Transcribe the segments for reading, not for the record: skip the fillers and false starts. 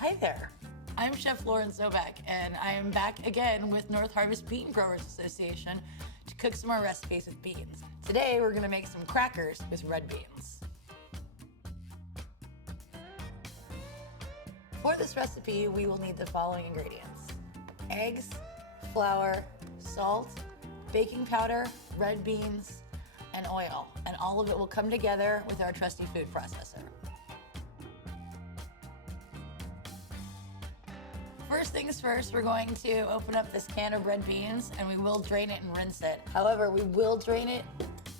Hi there. I'm Chef Lauren Zoback, and I am back again with North Harvest Bean Growers Association to cook some more recipes with beans. Today, we're gonna make some crackers with red beans. For this recipe, we will need the following ingredients: eggs, flour, salt, baking powder, red beans, and oil. And all of it will come together with our trusty food processor. First things first, we're going to open up this can of red beans and we will drain it and rinse it. However, we will drain it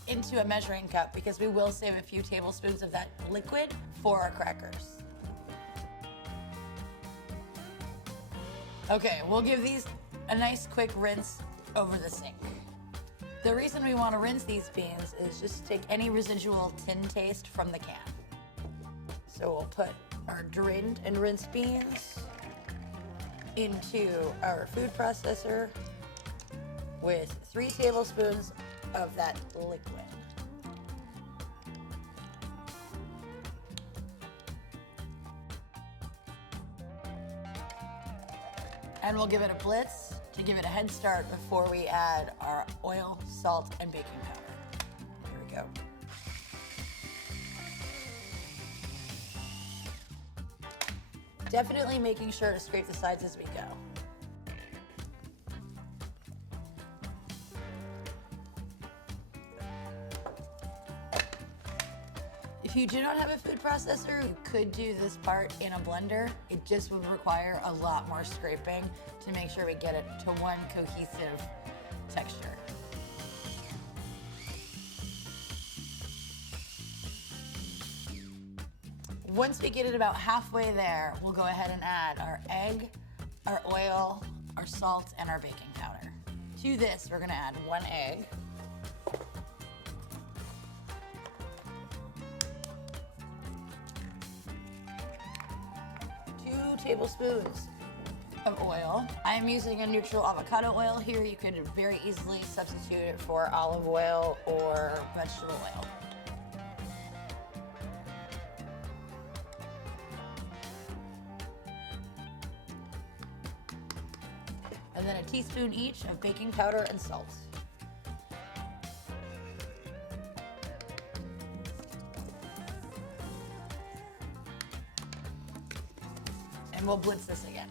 into a measuring cup because we will save a few tablespoons of that liquid for our crackers. Okay, we'll give these a nice quick rinse over the sink. The reason we want to rinse these beans is just to take any residual tin taste from the can. So we'll put our drained and rinsed beans into our food processor with 3 tablespoons of that liquid. And we'll give it a blitz to give it a head start before we add our oil, salt, and baking powder. Here we go. Definitely making sure to scrape the sides as we go. If you do not have a food processor, you could do this part in a blender. It just would require a lot more scraping to make sure we get it to one cohesive texture. Once we get it about halfway there, we'll go ahead and add our egg, our oil, our salt, and our baking powder. To this, we're gonna add 1 egg, 2 tablespoons of oil. I'm using a neutral avocado oil here. You could very easily substitute it for olive oil or vegetable oil. And then a teaspoon each of baking powder and salt. And we'll blitz this again.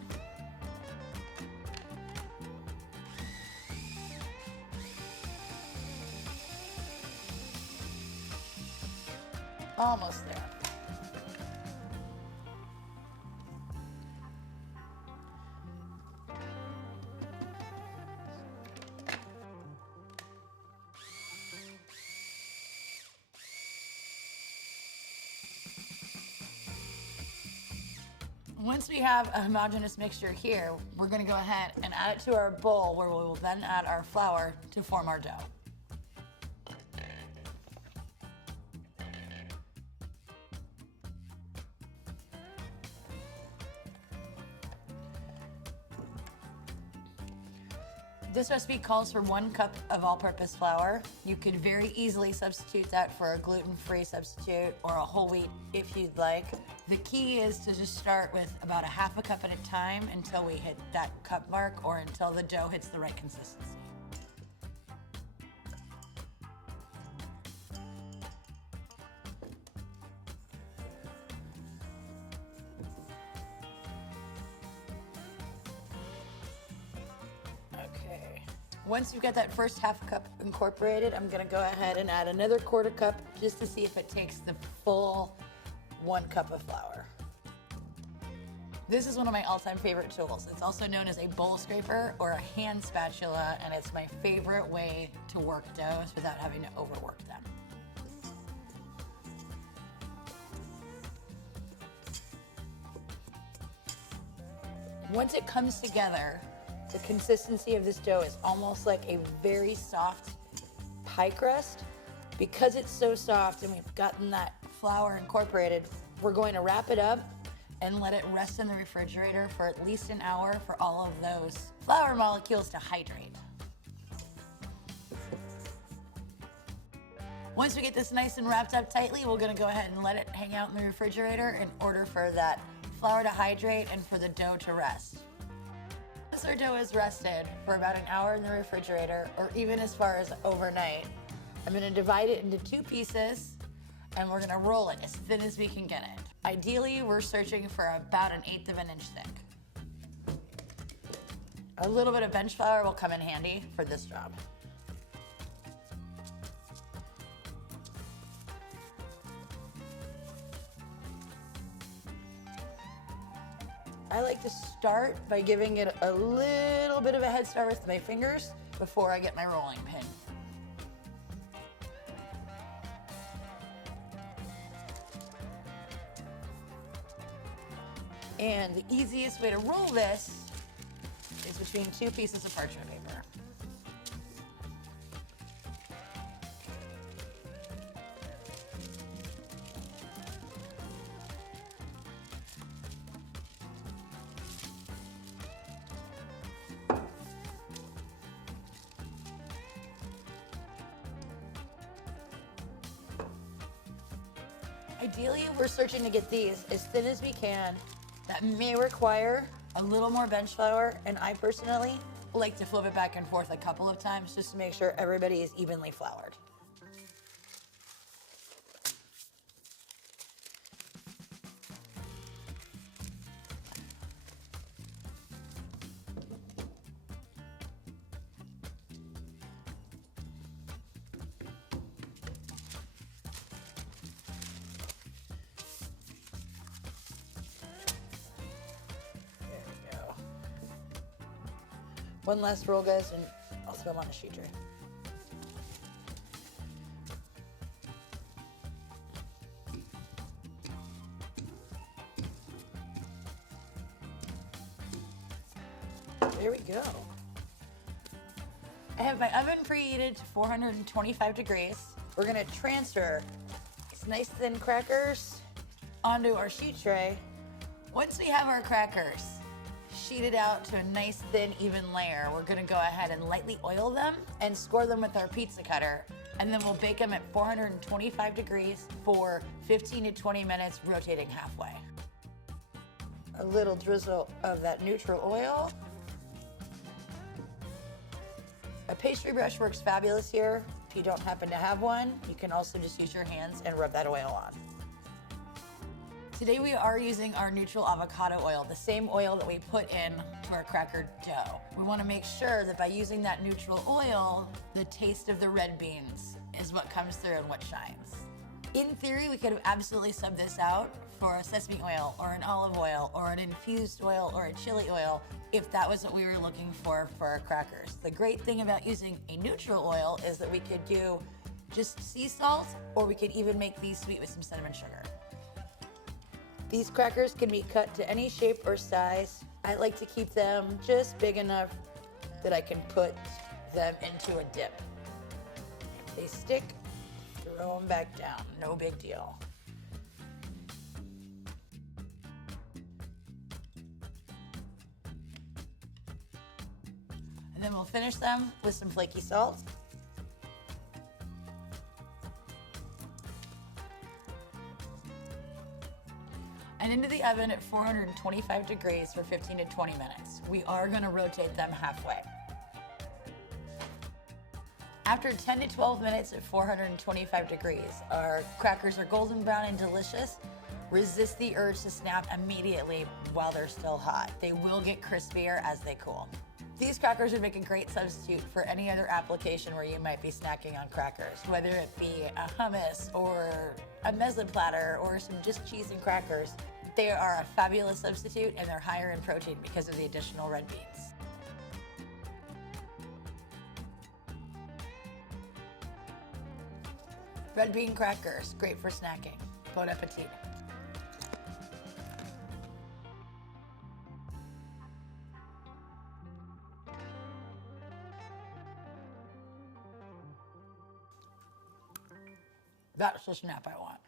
Almost there. Once we have a homogeneous mixture here, we're gonna go ahead and add it to our bowl where we will then add our flour to form our dough. This recipe calls for 1 cup of all-purpose flour. You could very easily substitute that for a gluten-free substitute or a whole wheat if you'd like. The key is to just start with about 1/2 cup at a time until we hit that cup mark or until the dough hits the right consistency. Okay. Once you've got that first 1/2 cup incorporated, I'm gonna go ahead and add another 1/4 cup just to see if it takes the full 1 cup of flour. This is one of my all-time favorite tools. It's also known as a bowl scraper or a hand spatula, and it's my favorite way to work doughs without having to overwork them. Once it comes together, the consistency of this dough is almost like a very soft pie crust. Because it's so soft and we've gotten that flour incorporated, we're going to wrap it up and let it rest in the refrigerator for at least an hour for all of those flour molecules to hydrate. Once we get this nice and wrapped up tightly, we're gonna go ahead and let it hang out in the refrigerator in order for that flour to hydrate and for the dough to rest. Once our dough is rested for about an hour in the refrigerator, or even as far as overnight, I'm gonna divide it into 2 pieces and we're gonna roll it as thin as we can get it. Ideally, we're searching for about 1/8 of an inch thick. A little bit of bench flour will come in handy for this job. I like to start by giving it a little bit of a head start with my fingers before I get my rolling pin. And the easiest way to roll this is between 2 pieces of parchment paper. Ideally, we're searching to get these as thin as we can. That may require a little more bench flour, and I personally like to flip it back and forth a couple of times just to make sure everybody is evenly floured. One last roll, guys, and I'll throw them on a sheet tray. There we go. I have my oven preheated to 425 degrees. We're gonna transfer these nice thin crackers onto our sheet tray. Once we have our crackers sheeted out to a nice thin even layer, we're gonna go ahead and lightly oil them and score them with our pizza cutter, and then we'll bake them at 425 degrees for 15 to 20 minutes, rotating halfway. A little drizzle of that neutral oil. A pastry brush works fabulous here. If you don't happen to have one, you can also just use your hands and rub that oil on. Today we are using our neutral avocado oil, the same oil that we put in to our cracker dough. We want to make sure that by using that neutral oil, the taste of the red beans is what comes through and what shines. In theory, we could have absolutely subbed this out for a sesame oil or an olive oil or an infused oil or a chili oil if that was what we were looking for our crackers. The great thing about using a neutral oil is that we could do just sea salt, or we could even make these sweet with some cinnamon sugar. These crackers can be cut to any shape or size. I like to keep them just big enough that I can put them into a dip. If they stick, throw them back down, no big deal. And then we'll finish them with some flaky salt. And into the oven at 425 degrees for 15 to 20 minutes. We are gonna rotate them halfway. After 10 to 12 minutes at 425 degrees, our crackers are golden brown and delicious. Resist the urge to snap immediately while they're still hot. They will get crispier as they cool. These crackers would make a great substitute for any other application where you might be snacking on crackers, whether it be a hummus or a mezza platter or some just cheese and crackers. They are a fabulous substitute, and they're higher in protein because of the additional red beans. Red bean crackers, great for snacking. Bon appetit. That's the snap I want.